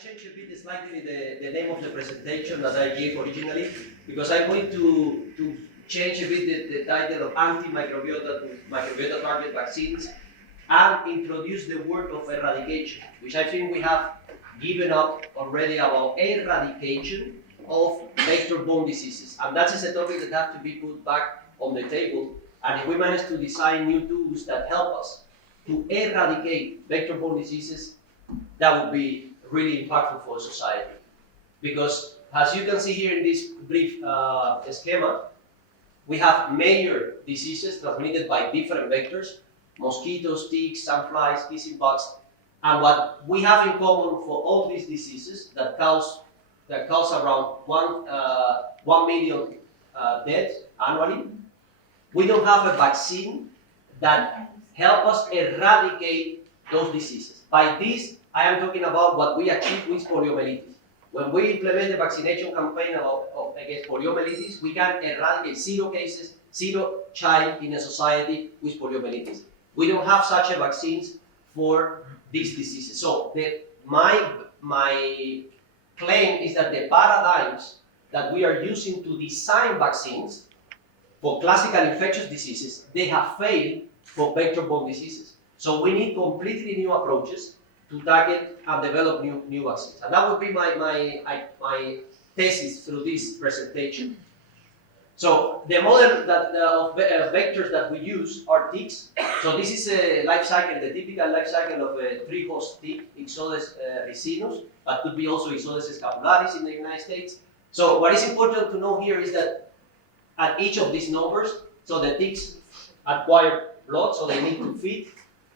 changed a bit slightly the name of the presentation that I gave originally because I'm going to change a bit the title of antimicrobiota target vaccines and introduce the word of eradication, which I think we have given up already about eradication of vector-borne diseases. And that is a topic that has to be put back on the table. And if we manage to design new tools that help us to eradicate vector-borne diseases, that would be really impactful for society. Because as you can see here in this brief schema, we have major diseases transmitted by different vectors: mosquitoes, ticks, sandflies, kissing bugs. And what we have in common for all these diseases that cause around 1 million deaths annually, we don't have a vaccine that help us eradicate those diseases. By this, I am talking about what we achieved with poliomyelitis. When we implement the vaccination campaign against poliomyelitis, we can eradicate 0 cases, 0 child in a society with poliomyelitis. We don't have such a vaccines for these diseases. So my claim is that the paradigms that we are using to design vaccines for classical infectious diseases, they have failed for vector-borne diseases. So we need completely new approaches to target and develop new vaccines. And that would be my thesis through this presentation. So the model of vectors that we use are ticks. So this is a life cycle, the typical life cycle of a 3-host tick, Ixodes ricinus, but could be also Ixodes scapularis in the United States. So what is important to know here is that at each of these numbers, so the ticks acquire blood, so they need to feed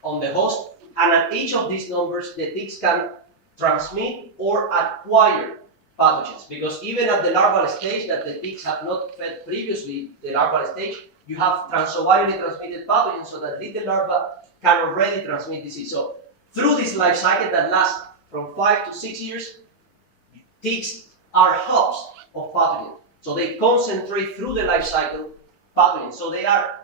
on the host, and at each of these numbers, the ticks can transmit or acquire pathogens, because even at the larval stage that the ticks have not fed previously, the larval stage, you have transovially transmitted pathogens, so that little larvae can already transmit disease. So through this life cycle that lasts from 5 to 6 years, ticks are hubs of pathogens. So they concentrate through the life cycle pathogens. So they are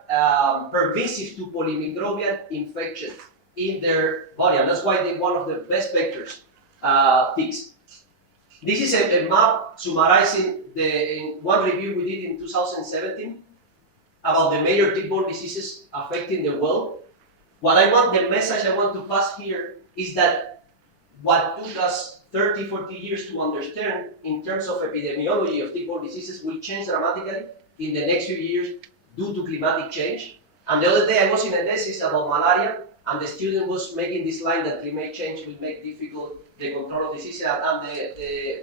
pervasive to polymicrobial infection in their body, and that's why they're one of the best vectors, ticks. This is a map summarizing in one review we did in 2017 about the major tick-borne diseases affecting the world. The message I want to pass here is that what took us 30, 40 years to understand in terms of epidemiology of tick-borne diseases will change dramatically in the next few years due to climatic change. And the other day I was in a thesis about malaria, and the student was making this line that climate change will make difficult the control of disease, and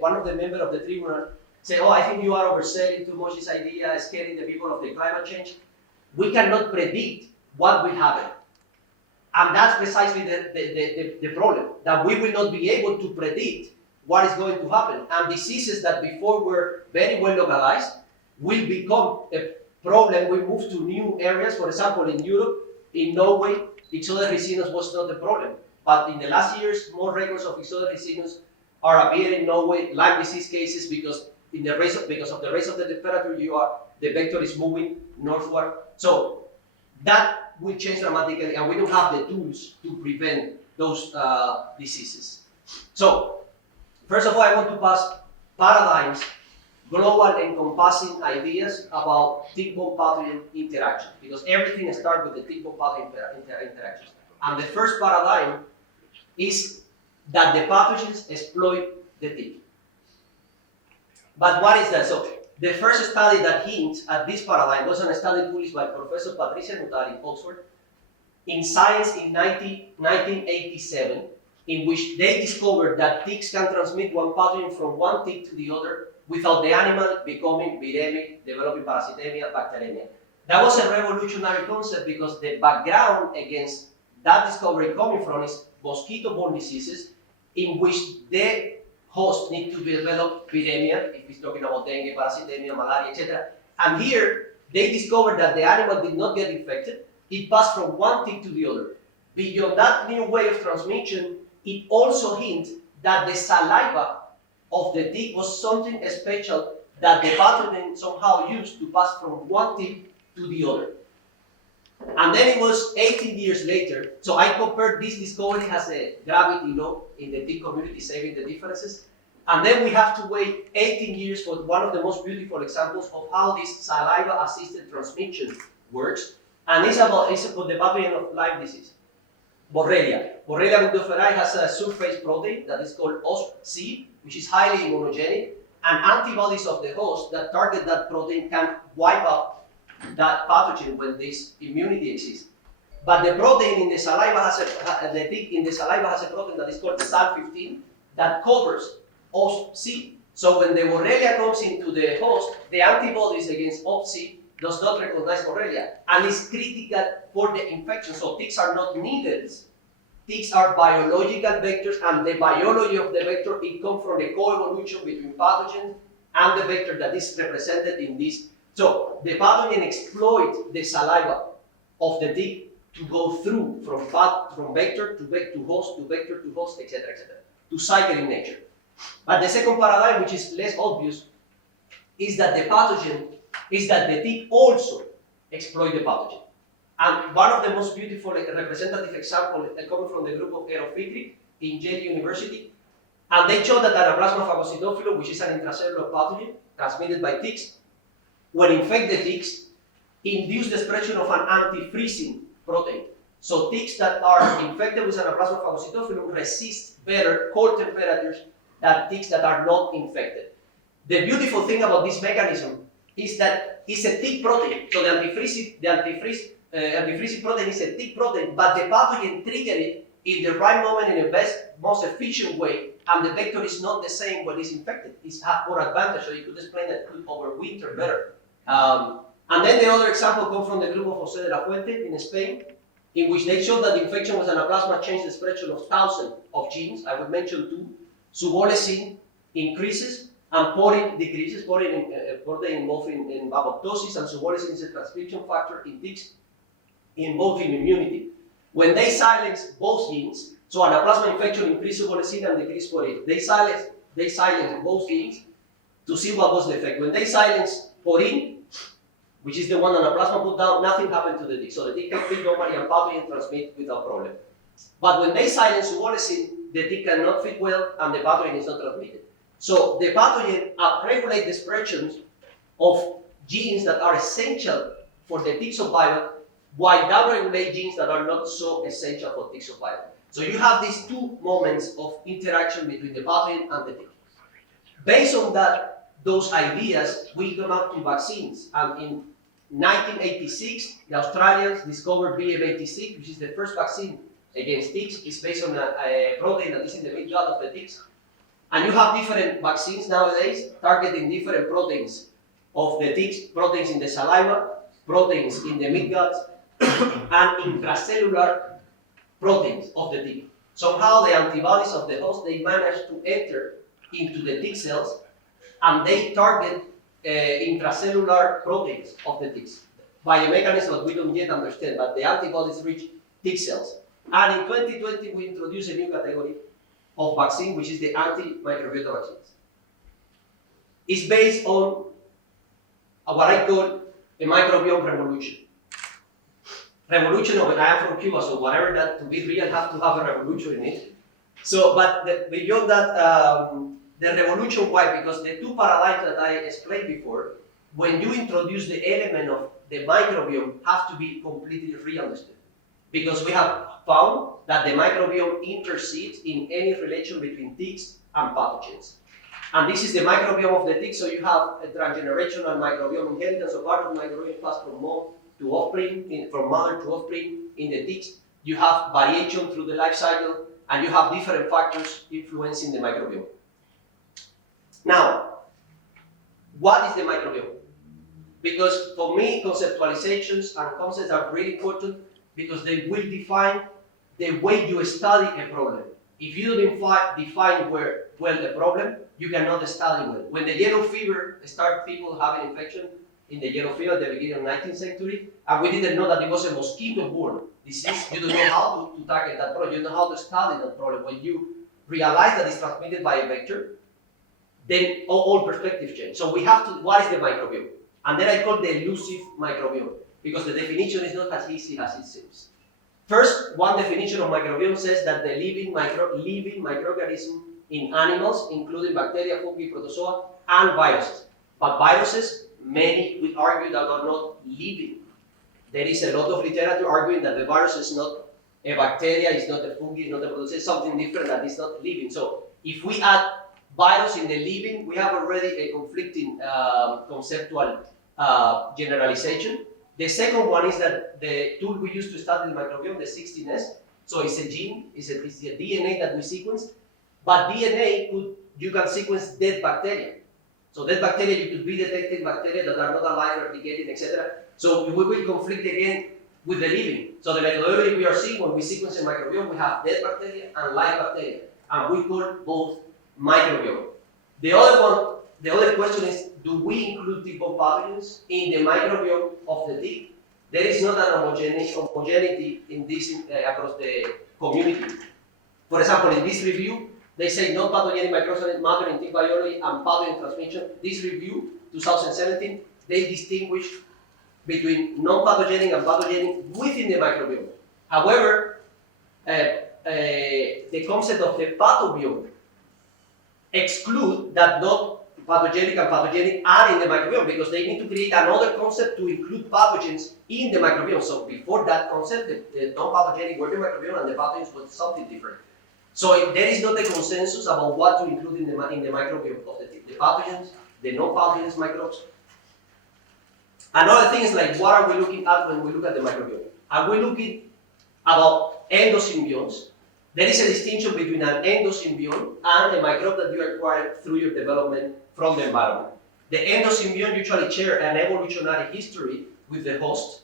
one of the members of the tribunal said, "Oh, I think you are overselling too much this idea, scaring the people of the climate change." We cannot predict what will happen. And that's precisely the problem, that we will not be able to predict what is going to happen. And diseases that before were very well localized will become a problem. We move to new areas. For example, in Europe, in Norway, Ixodes ricinus was not the problem. But in the last years, more records of Ixodes ricinus are appearing in Norway, Lyme disease cases, because of the rise of the temperature, the vector is moving northward. So that will change dramatically, and we don't have the tools to prevent those diseases. So, first of all, I want to pass paradigms, global encompassing ideas about tick-borne pathogen interaction, because everything starts with the tick-borne pathogen interactions. And the first paradigm is that the pathogens exploit the tick. But what is that? So the first study that hints at this paradigm was a study published by Professor Patricia Nuttall in Oxford in Science in 1987, in which they discovered that ticks can transmit one pathogen from one tick to the other without the animal becoming viremic, developing parasitemia, bacteremia. That was a revolutionary concept, because the background against that discovery coming from is mosquito-borne diseases, in which the host needs to develop viremia, if he's talking about dengue, parasitemia, malaria, etc. And here, they discovered that the animal did not get infected. It passed from one tick to the other. Beyond that new way of transmission, it also hints that the saliva of the tick was something special that the pathogen somehow used to pass from one tick to the other. And then it was 18 years later. So I compared this discovery as a gravity law in the tick community, saving the differences. And then we have to wait 18 years for one of the most beautiful examples of how this saliva-assisted transmission works. And it's about the pathogen of Lyme disease. Borrelia. Borrelia burgdorferi has a surface protein that is called OspC, which is highly immunogenic, and antibodies of the host that target that protein can wipe out that pathogen when this immunity exists. But the protein in the saliva has the tick in the saliva has a protein that is called SAL15 that covers OspC. So when the Borrelia comes into the host, the antibodies against OspC does not recognize Borrelia, and is critical for the infection. So ticks are not needles. Ticks are biological vectors, and the biology of the vector, it comes from the coevolution between pathogens and the vector that is represented in this. So the pathogen exploits the saliva of the tick to go through from vector to host, to vector to host, etc., to cycle in nature. But the second paradigm, which is less obvious, is that the tick also exploit the pathogen. And one of the most beautiful representative examples coming from the group of Eero Fikri in Yale University, and they showed that Anaplasma phagocytophilum, which is an intracellular pathogen transmitted by ticks, when infected ticks, induce the expression of an anti-freezing protein. So ticks that are infected with Anaplasma phagocytophilum resist better cold temperatures than ticks that are not infected. The beautiful thing about this mechanism is that it's a tick protein. So the anti-freezing protein is a tick protein, but the pathogen triggered it in the right moment in the most efficient way, and the vector is not the same when it's infected. It's had more advantage, so you could explain that it could overwinter better. And then the other example comes from the group of José de la Fuente in Spain, in which they showed that the infection with Anaplasma changed the expression of thousands of genes. I would mention two. Subolecin increases and porin decreases. Porin involved in apoptosis, and subolecin is a transcription factor in ticks involved in immunity. When they silence both genes, so Anaplasma infection increase subolecin and decrease porin. They silence both genes to see what was the effect. When they silence porin, which is the one Anaplasma put down, nothing happened to the tick. So the tick can feed normally and pathogen transmit without problem. But when they silence subolecin, the tick cannot feed well and the pathogen is not transmitted. So the pathogen upregulates the expressions of genes that are essential for the tick survival, while downregulate genes that are not so essential for tick survival. So you have these two moments of interaction between the pathogen and the tick. Based on those ideas, we come up to vaccines. And in 1986, the Australians discovered BM86, which is the first vaccine against ticks. It's based on a protein that is in the midgut of the ticks. And you have different vaccines nowadays targeting different proteins of the ticks, proteins in the saliva, proteins in the midgut, and intracellular proteins of the tick. Somehow the antibodies of the host, they manage to enter into the tick cells, and they target intracellular proteins of the ticks by a mechanism that we don't yet understand, but the antibodies reach tick cells. And in 2020, we introduced a new category of vaccine, which is the antimicrobiota vaccines. It's based on what I call a microbiome revolution. Revolution of it, I am from Cuba, so whatever that, to be real, have to have a revolution in it. So, but beyond that, the revolution, why? Because the two paradigms that I explained before, when you introduce the element of the microbiome, have to be completely re-understood. Because we have found that the microbiome intercedes in any relation between ticks and pathogens. And this is the microbiome of the tick, so you have a transgenerational microbiome inheritance, so part of the microbiome passed from mom to offspring, from mother to offspring in the ticks. You have variation through the life cycle, and you have different factors influencing the microbiome. Now, what is the microbiome? Because for me, conceptualizations and concepts are really important because they will define the way you study a problem. If you don't define well the problem, you cannot study well. When the yellow fever started, people having infection in the yellow fever at the beginning of the 19th century, and we didn't know that it was a mosquito-borne disease. You don't know how to tackle that problem. You don't know how to study that problem. When you realize that it's transmitted by a vector, then all perspectives change. So we have to, what is the microbiome? And then I call the elusive microbiome. because the definition is not as easy as it seems. First, one definition of microbiome says that the living microorganism in animals, including bacteria, fungi, protozoa, and viruses. But viruses, many would argue that are not living. There is a lot of literature arguing that the virus is not a bacteria, it's not a fungi, it's not a protozoa, it's something different that is not living. So if we add virus in the living, we have already a conflicting conceptual generalization. The second one is that the tool we use to study the microbiome, the 16S, so it's a gene, it's a DNA that we sequence, but DNA you can sequence dead bacteria. So dead bacteria, you could be detecting bacteria that are not alive, replicating, etc. So we will conflict again with the living. So the methodology we are seeing when we sequence a microbiome, we have dead bacteria and live bacteria, and we call both microbiome. The other question is, do we include tick-borne pathogens in the microbiome of the tick? There is not an homogeneity in this across the community. For example, in this review, they say non-pathogenic microorganisms matter in tick biology and pathogen transmission. This review, 2017, they distinguish between non-pathogenic and pathogenic within the microbiome. However, the concept of the pathobiome exclude that not pathogenic and pathogenic are in the microbiome, because they need to create another concept to include pathogens in the microbiome. So before that concept, the non-pathogenic were the microbiome and the pathogens was something different. So there is not a consensus about what to include in the microbiome of the pathogens, the non-pathogens microbes. Another thing is like, what are we looking at when we look at the microbiome? Are we looking about endosymbionts? There is a distinction between an endosymbiont and a microbe that you acquire through your development from the environment. The endosymbiont usually share an evolutionary history with the host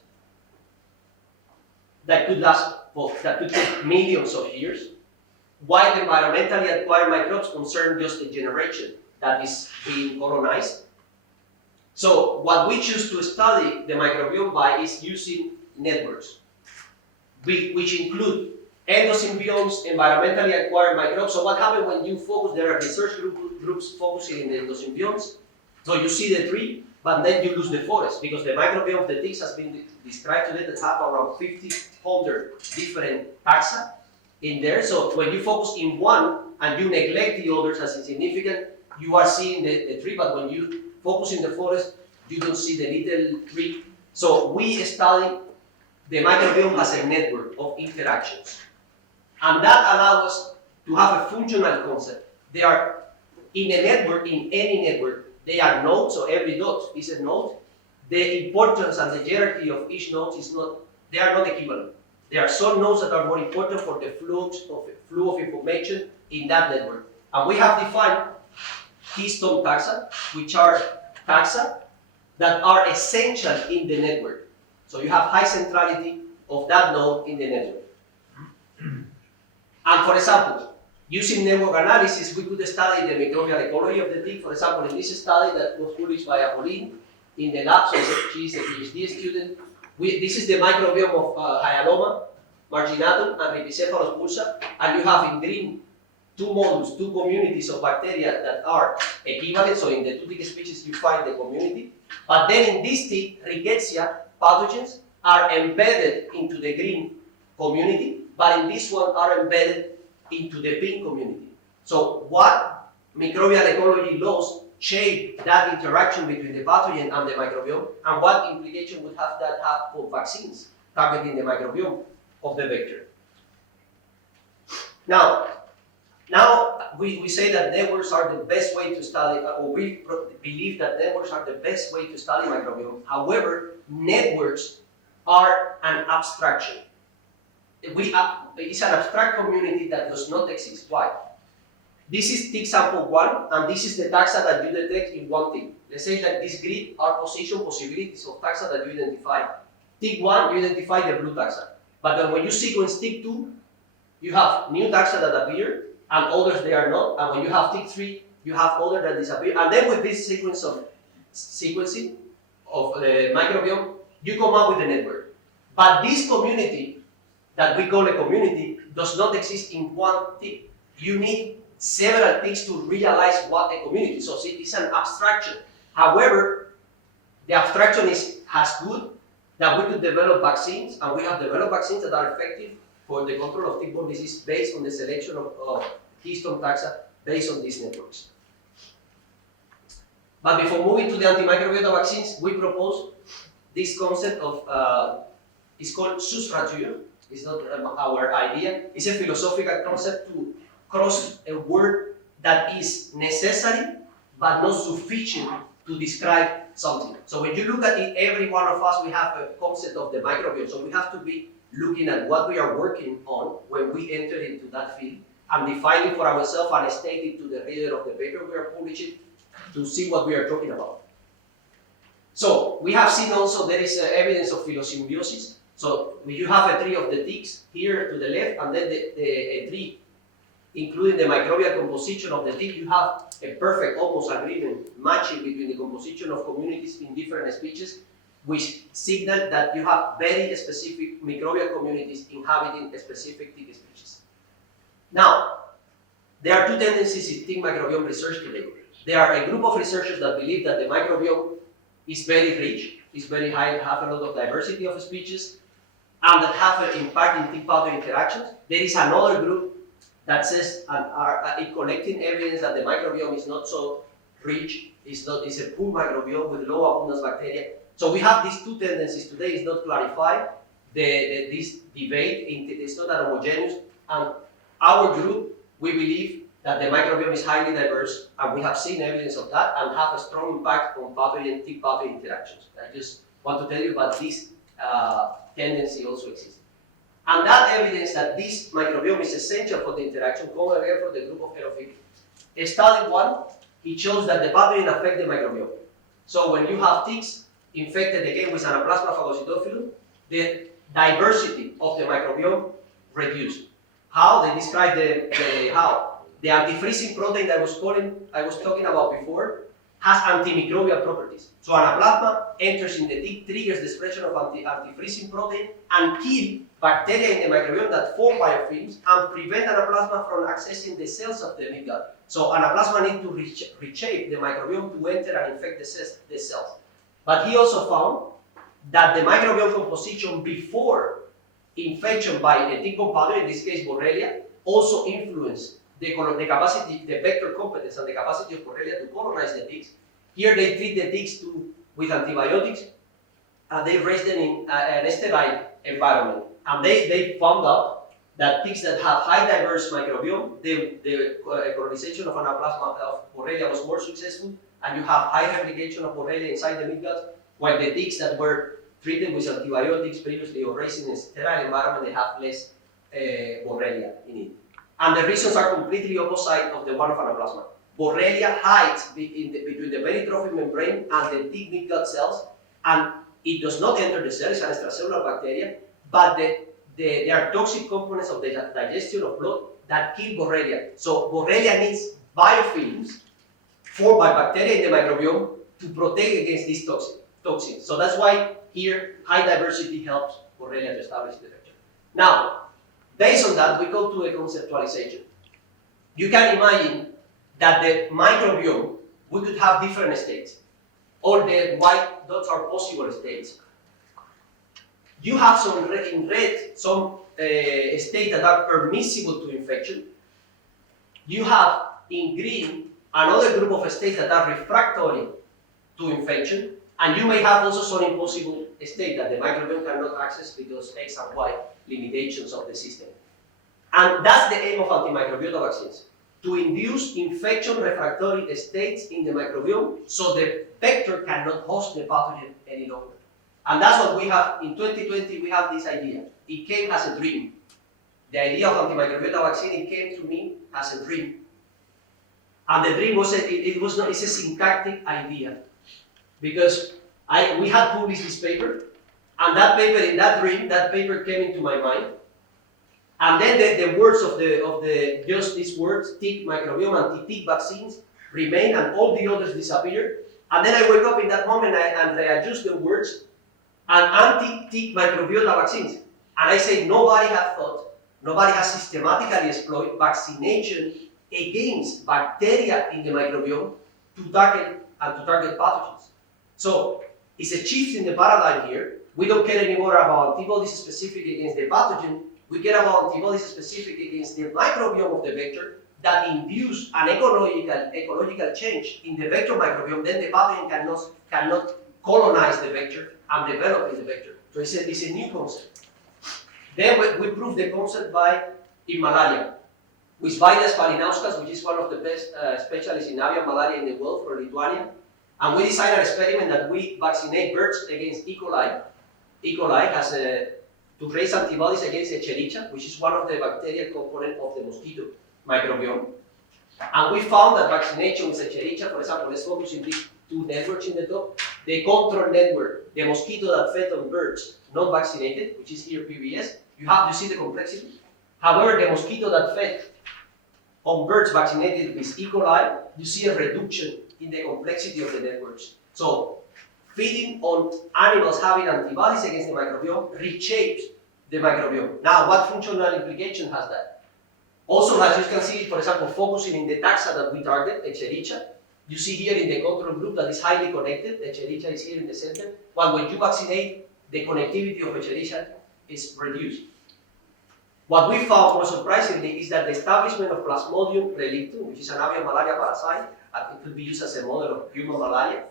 that could take millions of years, while the environmentally acquired microbes concern just a generation that is being colonized. So what we choose to study the microbiome by is using networks, which include endosymbionts, environmentally acquired microbes. So what happens when you focus, there are research groups focusing in the endosymbionts. So you see the tree, but then you lose the forest, because the microbiome of the ticks has been described today that have around 1,500 different taxa in there. So when you focus in one and you neglect the others as insignificant, you are seeing the tree, but when you focus in the forest, you don't see the little tree. So we study the microbiome as a network of interactions. And that allows us to have a functional concept. They are in a network, in any network, they are nodes, so every dot is a node. The importance and the hierarchy of each node is not, they are not equivalent. There are some nodes that are more important for the flow of information in that network. And we have defined keystone taxa, which are taxa that are essential in the network. So you have high centrality of that node in the network. And for example, using network analysis, we could study the microbial ecology of the tick. For example, in this study that was published by Apolline in the lab, so she is a PhD student. This is the microbiome of Hyaloma, marginatum, and Rhipicephalus pulsa, and you have in green two modules, two communities of bacteria that are equivalent. So in the two tick species, you find the community. But then in this tick, Rickettsia, pathogens are embedded into the green community, but in this one are embedded into the pink community. So what microbial ecology laws shape that interaction between the pathogen and the microbiome, and what implication would that have for vaccines targeting the microbiome of the vector? Now we say that networks are the best way to study, or we believe that networks are the best way to study microbiome. However, networks are an abstraction. It's an abstract community that does not exist. Why? This is tick sample 1, and this is the taxa that you detect in one tick. Let's say that this grid are position possibilities of taxa that you identify. Tick 1, you identify the blue taxa. But then when you sequence tick 2, you have new taxa that appear, and others they are not. And when you have tick 3, you have others that disappear. And then with this sequence of sequencing of the microbiome, you come up with a network. But this community that we call a community does not exist in one tick. You need several ticks to realize what a community is. So it is an abstraction. However, the abstraction has good that we could develop vaccines, and we have developed vaccines that are effective for the control of tick-borne disease based on the selection of keystone taxa based on these networks. But before moving to the antimicrobial vaccines, we propose this concept of, it's called sustrature. It's not our idea. It's a philosophical concept to cross a word that is necessary but not sufficient to describe something. So when you look at it, every one of us, we have a concept of the microbiome. So we have to be looking at what we are working on when we enter into that field and defining for ourselves and state it to the reader of the paper we are publishing to see what we are talking about. So we have seen also there is evidence of philosymbiosis. So you have a tree of the ticks here to the left, and then a tree including the microbial composition of the tick. You have a perfect almost agreement matching between the composition of communities in different species, which signal that you have very specific microbial communities inhabiting a specific tick species. Now, there are two tendencies in tick microbiome research today. There are a group of researchers that believe that the microbiome is very rich, is very high, have a lot of diversity of species, and that have an impact in tick-pathogen interactions. There is another group that says and are collecting evidence that the microbiome is not so rich, it's a poor microbiome with low abundance bacteria. So we have these two tendencies today. It's not clarified. This debate is not that homogeneous. And our group, we believe that the microbiome is highly diverse, and we have seen evidence of that and have a strong impact on pathogen, tick-pathogen interactions. I just want to tell you about this tendency also exists. And that evidence that this microbiome is essential for the interaction comes again from the group of Aerophilic. Study 1, it shows that the pathogen affect the microbiome. So when you have ticks infected again with Anaplasma phagocytophilus, the diversity of the microbiome reduced. How? They describe how. The antifreezing protein that I was talking about before has antimicrobial properties. So Anaplasma enters in the tick, triggers the expression of antifreezing protein, and kill bacteria in the microbiome that form biofilms and prevent Anaplasma from accessing the cells of the midgut. So Anaplasma needs to reshape the microbiome to enter and infect the cells. But he also found that the microbiome composition before infection by a tick-borne pathogen, in this case Borrelia, also influenced the capacity, the vector competence and the capacity of Borrelia to colonize the ticks. Here they treat the ticks with antibiotics, and they raise them in an sterile environment. And they found out that ticks that have high diverse microbiome, the colonization of Anaplasma of Borrelia was more successful, and you have high replication of Borrelia inside the midgut, while the ticks that were treated with antibiotics previously or raised in a sterile environment, they have less Borrelia in it. And the reasons are completely opposite of the one of Anaplasma. Borrelia hides between the peritrophic membrane and the tick midgut cells, and it does not enter the cell. It's an extracellular bacteria, but there are toxic components of the digestion of blood that kill Borrelia. So Borrelia needs biofilms formed by bacteria in the microbiome to protect against these toxins. So that's why here high diversity helps Borrelia to establish the vector. Now, based on that, we go to a conceptualization. You can imagine that the microbiome, we could have different states. All the white dots are possible states. You have some in red, some states that are permissible to infection. You have in green another group of states that are refractory to infection. And you may have also some impossible state that the microbiome cannot access because X and Y limitations of the system. And that's the aim of antimicrobial vaccines, to induce infection refractory states in the microbiome so the vector cannot host the pathogen any longer. And that's what we have. In 2020, we have this idea. It came as a dream. The idea of antimicrobial vaccine, it came to me as a dream. And the dream was, it's a syntactic idea. Because we had published this paper, and that paper, in that dream, that paper came into my mind. And then the words of just these words, tick microbiome, anti-tick vaccines, remain, and all the others disappear. And then I wake up in that moment and I adjust the words, and anti-tick microbiota vaccines. And I say nobody has systematically exploited vaccination against bacteria in the microbiome to target pathogens. So It's a shift in the paradigm here. We don't care anymore about antibodies specific against the pathogen. We care about antibodies specific against the microbiome of the vector that induce an ecological change in the vector microbiome. Then the pathogen cannot colonize the vector and develop in the vector. So it's a new concept. Then we proved the concept in malaria, with Vaidas Palinauskas, which is one of the best specialists in avian malaria in the world from Lithuania. And we designed an experiment that we vaccinate birds against E. coli. E. coli has to raise antibodies against Escherichia, which is one of the bacterial components of the mosquito microbiome. And we found that vaccination with Escherichia, for example, let's focus on these two networks in the top. The control network, the mosquito that fed on birds not vaccinated, which is here PBS, you see the complexity. However, the mosquito that fed on birds vaccinated with E. coli, you see a reduction in the complexity of the networks. So, feeding on animals having antibodies against the microbiome reshapes the microbiome. Now, what functional implication has that? Also, as you can see, for example, focusing in the taxa that we target, Escherichia, you see here in the control group that is highly connected. Escherichia is here in the center. But when you vaccinate, the connectivity of Escherichia is reduced. What we found, more surprisingly, is that the establishment of Plasmodium relictum, which is an avian malaria parasite, and it could be used as a model of human malaria,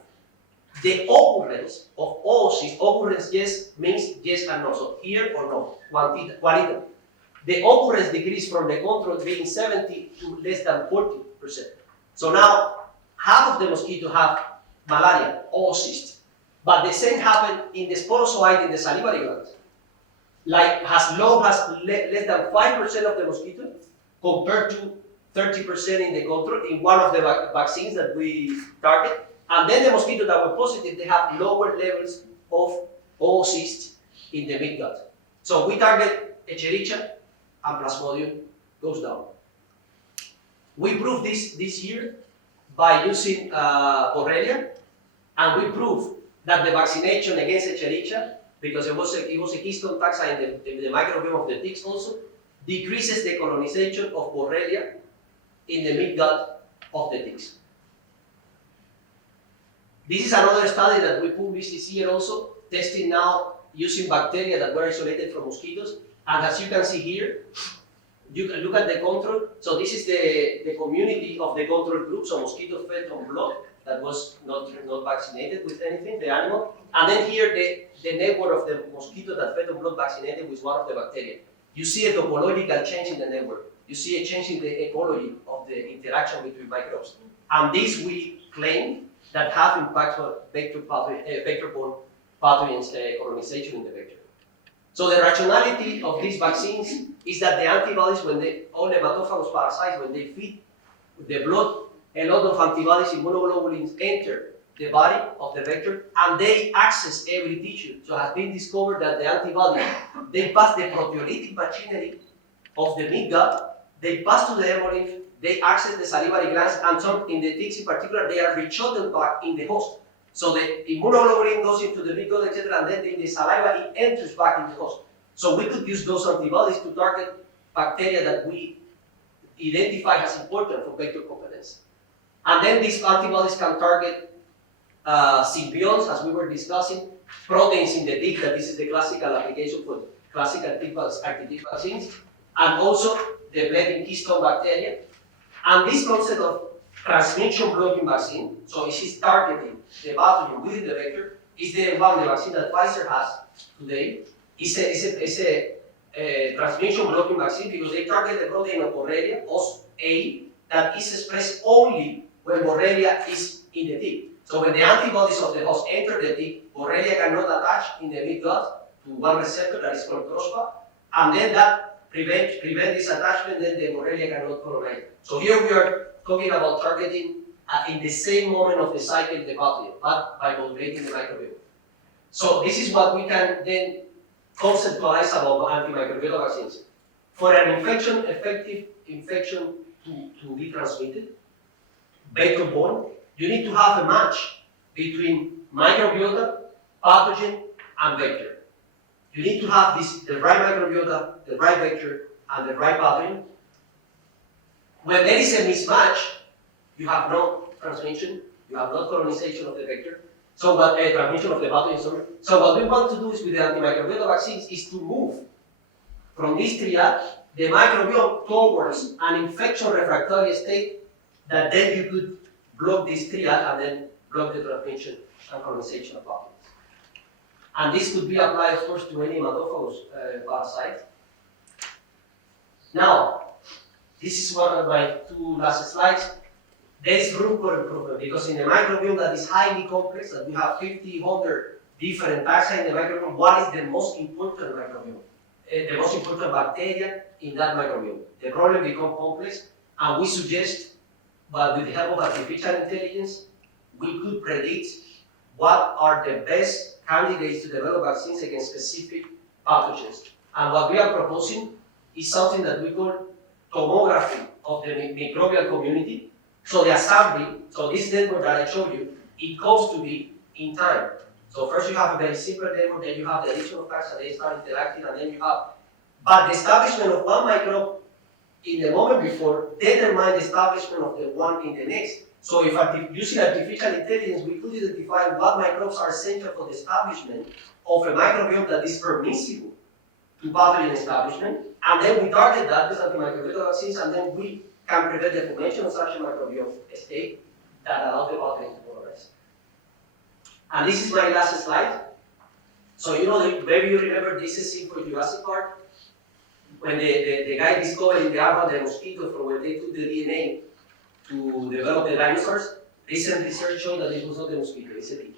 the occurrence of oocysts, occurrence yes means yes and no, so here or no, qualitative. The occurrence decreased from the control being 70 to less than 40%. So now, half of the mosquito have malaria, oocysts, but the same happened in the sporozoite in the salivary gland. Like less than 5% of the mosquito compared to 30% in the control in one of the vaccines that we target. And then the mosquitoes that were positive, they have lower levels of oocysts in the midgut. So we target Escherichia and Plasmodium goes down. We proved this year by using Borrelia, and we proved that the vaccination against Escherichia, because it was a keystone taxa in the microbiome of the ticks also, decreases the colonization of Borrelia in the midgut of the ticks. This is another study that we published this year also, testing now using bacteria that were isolated from mosquitoes. And as you can see here, you can look at the control. So this is the community of the control group, so mosquito fed on blood that was not vaccinated with anything, the animal. And then here the network of the mosquito that fed on blood vaccinated with one of the bacteria. You see a topological change in the network. You see a change in the ecology of the interaction between microbes. And this we claim that have impact on vector-borne pathogens colonization in the vector. So the rationality of these vaccines is that the antibodies, all nematophagous parasites, when they feed the blood, a lot of antibodies, immunoglobulins enter the body of the vector and they access every tissue. So it has been discovered that the antibodies, they pass the proteolytic machinery of the midgut, they pass to the hemolymph, they access the salivary glands, and some, in the ticks in particular, they are reshotted back in the host. So the immunoglobulin goes into the midgut, etc., and then in the saliva, it enters back in the host. So we could use those antibodies to target bacteria that we identify as important for vector competence. And then these antibodies can target symbionts, as we were discussing, proteins in the tick, that this is the classical application for classical tick vaccines, and also the bleeding keystone bacteria. And this concept of transmission blocking vaccine, so it is targeting the pathogen within the vector, is the vaccine that Pfizer has today. It's a transmission blocking vaccine because they target the protein of Borrelia, OS-A, that is expressed only when Borrelia is in the tick. So when the antibodies of the host enter the tick, Borrelia cannot attach in the midgut to one receptor that is called CROSPA, and then that prevent this attachment, then the Borrelia cannot colonize. So here we are talking about targeting in the same moment of the cycle the pathogen, but by modulating the microbiome. So this is what we can then conceptualize about antimicrobial vaccines. For an effective infection to be transmitted, vector-borne, you need to have a match between microbiota, pathogen, and vector. You need to have the right microbiota, the right vector, and the right pathogen. When there is a mismatch, you have no transmission, you have no colonization of the vector, So what transmission of the pathogen, sorry. So what we want to do is with the antimicrobial vaccines is to move from this triad, the microbiome towards an infection refractory state that then you could block this triad and then block the transmission and colonization of pathogens. And this could be applied, of course, to any hematophagous parasite. Now, this is one of my two last slides. There is room for improvement because in the microbiome that is highly complex, that we have 100 different taxa in the microbiome, what is the most important microbiome? The most important bacteria in that microbiome. The problem becomes complex, and we suggest, but with the help of artificial intelligence, we could predict what are the best candidates to develop vaccines against specific pathogens. And what we are proposing is something that we call tomography of the microbial community. So the assembly, so this network that I showed you, it goes to be in time. So first you have a very simple network, then you have the addition of taxa, they start interacting, and then you have, but the establishment of one microbe in the moment before determine the establishment of the one in the next. So if using artificial intelligence, we could identify what microbes are essential for the establishment of a microbiome that is permissible to pathogen establishment, and then we target that with antimicrobial vaccines, and then we can prevent the formation of such a microbiome state that allows the pathogen to colonize. And this is my last slide. So maybe you remember this is scene for Jurassic Park, when the guy discovered in the larva the mosquito from where they took the DNA to develop the dinosaurs. Recent research showed that this was not a mosquito, it's a bee.